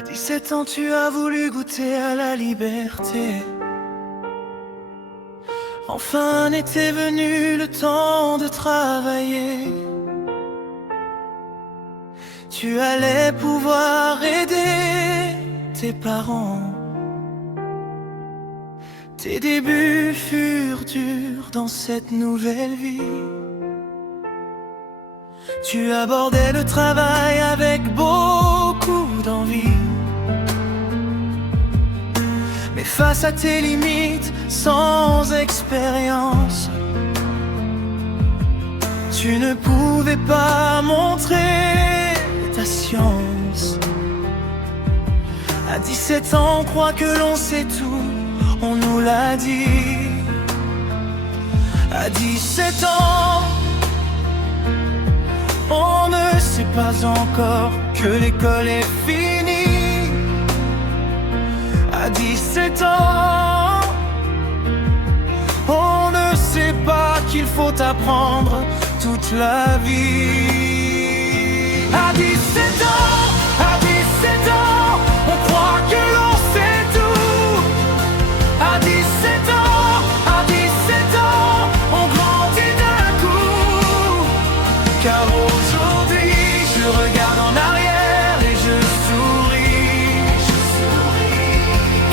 À 17 ans, tu as voulu goûter à la liberté. Enfin était venu le temps de travailler. Tu allais pouvoir aider tes parents. Tes débuts furent durs dans cette nouvelle vie. Tu abordais le travail avec beaucoup d'envie. Mais face à tes limites, sans expérience, tu ne pouvais pas montrer ta science. À 17 ans, on croit que l'on sait tout, on nous l'a dit. À 17 ans, on ne sait pas encore que l'école est finie. À 17 ans, on ne sait pas qu'il faut apprendre toute la vie. À 17 ans, on croit que l'on sait tout. À 17 ans, on grandit d'un coup. Car aujourd'hui, je regarde en arrière et je souris.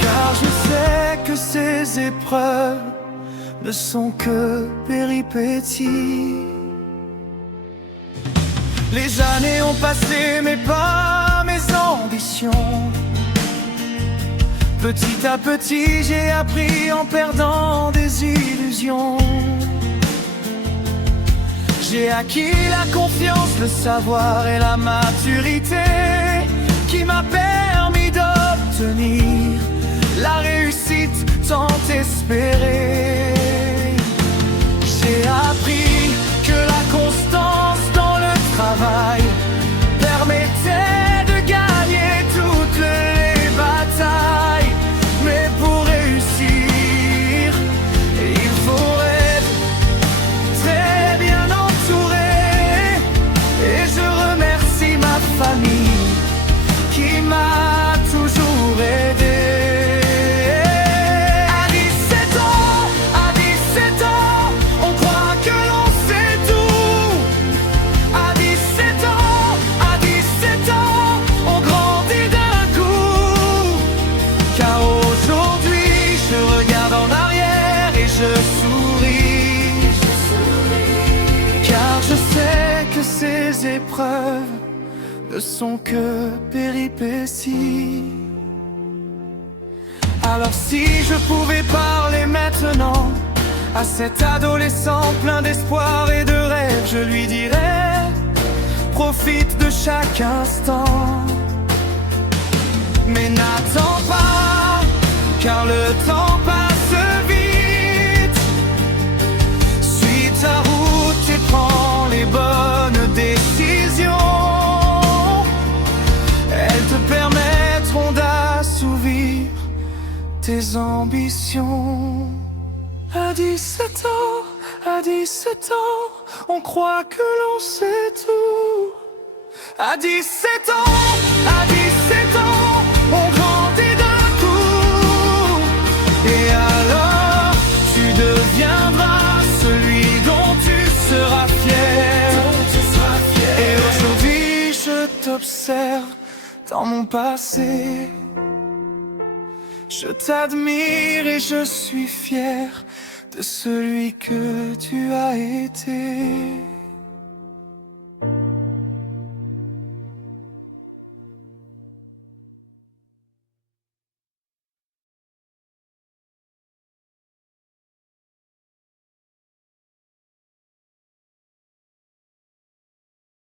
Car je sais que ces épreuves ne sont que péripéties. Les années ont passé, mais pas mes ambitions. Petit à petit, j'ai appris en perdant des illusions. J'ai acquis la confiance, le savoir et la maturité qui m'a permis d'obtenir la réussite tant espérée. J'ai appris que la constance dans le travail permettait de gagner toutes les batailles. Mais pour réussir, il faut être très bien entouré. Et je remercie ma famille qui m'a toujours aidé. Ces épreuves ne sont que péripéties. Alors si je pouvais parler maintenant à cet adolescent plein d'espoir et de rêve, je lui dirais: profite de chaque instant. Mais n'attends pas, car le temps passe vite. Suis ta route et prends les bonnes décisions. Elles te permettront d'assouvir tes ambitions. À 17 ans, on croit que l'on sait tout. À 17 ans, on grandit d'un coup. Et alors, tu deviendras celui dont tu seras fier. Et aujourd'hui, je t'observe dans mon passé. Je t'admire et je suis fier de celui que tu as été.